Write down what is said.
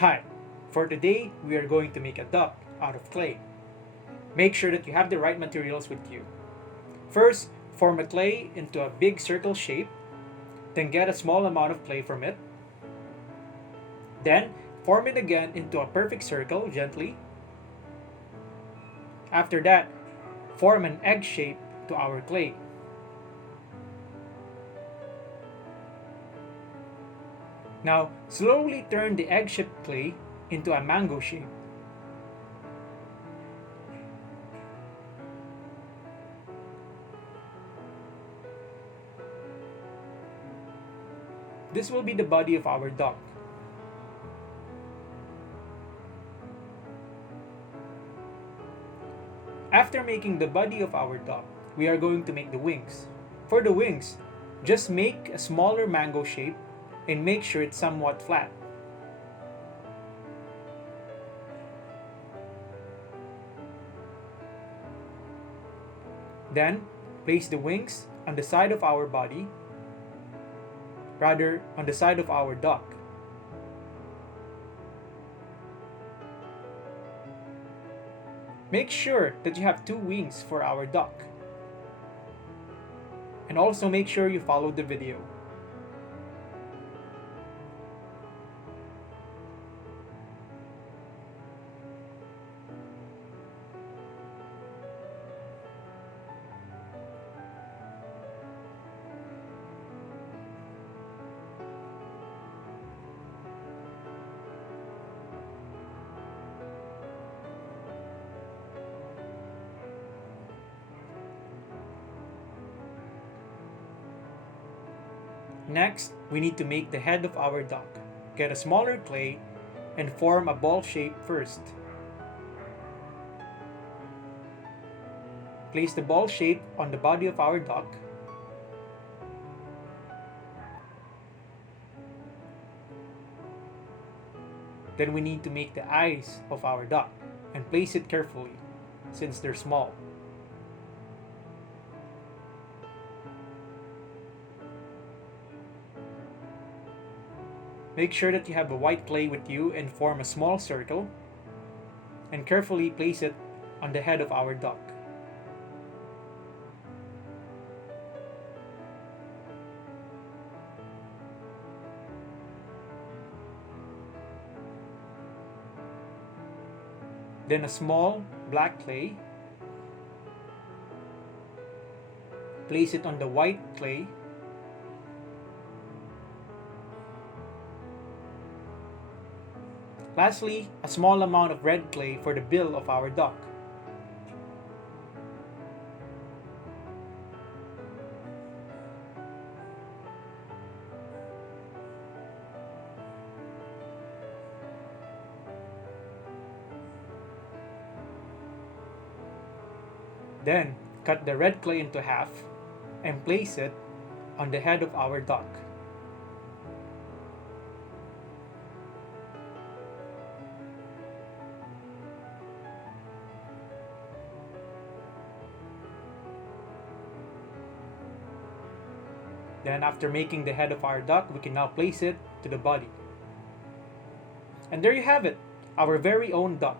Hi, for today we are going to make a duck out of clay. Make sure that you have the right materials with you. First, form a clay into a big circle shape, then get a small amount of clay from it. Then, form it again into a perfect circle gently. After that, form an egg shape to our clay. Now, slowly turn the egg-shaped clay into a mango shape. This will be the body of our duck. After making the body of our duck, we are going to make the wings. For the wings, just make a smaller mango shape and make sure it's somewhat flat. Then, place the wings on the side of our body, rather on the side of our duck. Make sure that you have 2 wings for our duck. And also make sure you follow the video. Next, we need to make the head of our duck. Get a smaller clay and form a ball shape first. Place the ball shape on the body of our duck. Then we need to make the eyes of our duck and place it carefully since they're small. Make sure that you have a white clay with you and form a small circle and carefully place it on the head of our duck. Then a small black clay. Place it on the white clay. Lastly, a small amount of red clay for the bill of our duck. Then, cut the red clay into half and place it on the head of our duck. Then after making the head of our duck, we can now place it to the body. And there you have it, our very own duck.